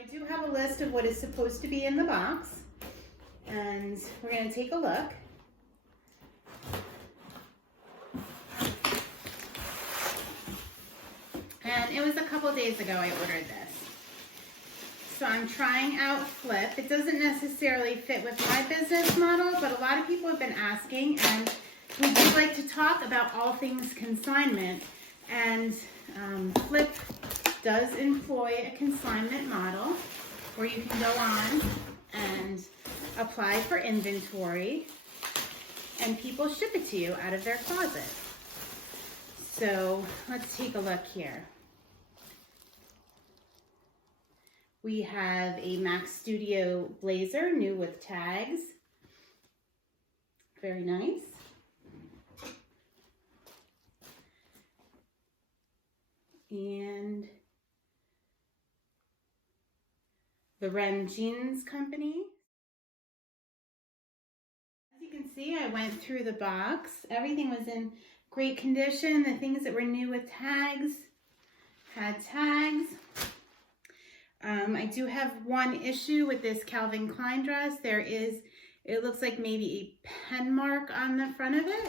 I do have a list of what is supposed to be in the box, and we're going to take a look. And it was a couple days ago I ordered this. So I'm trying out Flyp. It doesn't necessarily fit with my business model, but a lot of people have been asking, and we do like to talk about all things consignment. And Flyp does employ a consignment model where you can go on and apply for inventory and people ship it to you out of their closet. So let's take a look here. We have a Mac Studio blazer, new with tags. Very nice. And the Ren Jeans Company. As you can see, I went through the box. Everything was in great condition. The things that were new with tags had tags. I do have one issue with this Calvin Klein dress. It looks like maybe a pen mark on the front of it.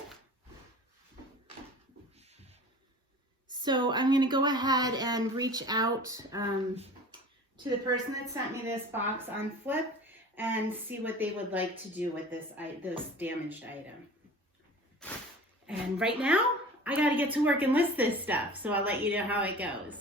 So I'm going to go ahead and reach out to the person that sent me this box on Flyp and see what they would like to do with this damaged item. And right now, I got to get to work and list this stuff, so I'll let you know how it goes.